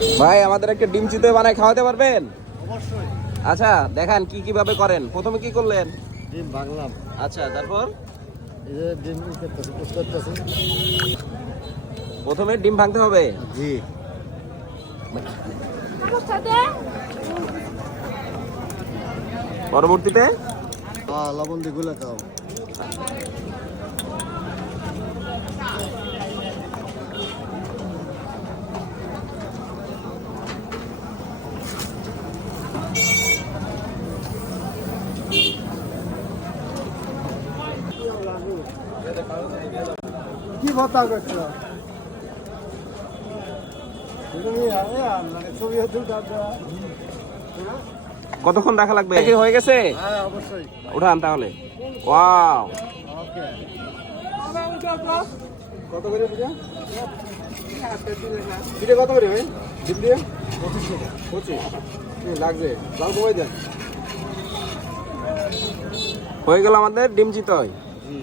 ভাই আমাদের একটা ডিম চিতই বানায় খাওয়াতে পারবেন? অবশ্যই। আচ্ছা দেখান কি কিভাবে করেন। প্রথমে কি করলেন? ডিম ভাঙলাম। আচ্ছা তারপর এই যে ডিম করতেছি। প্রথমে ডিম ভাঙতে হবে। জি। পরবর্তীতে লবণ দিয়ে গুলে খাও। কি ভর্তা করছো? ছবি কতক্ষণ রাখা লাগবে? কি হয়ে গেছে? হ্যাঁ অবশ্যই। উঠান তাহলে। Wow okay. কত করে পূজা? পিঠে কত করে ভাই? ডিম দিয়ে 25 লাগবে। লাল কমাই দেন। হয়ে গেল আমাদের ডিম চিতই। জি।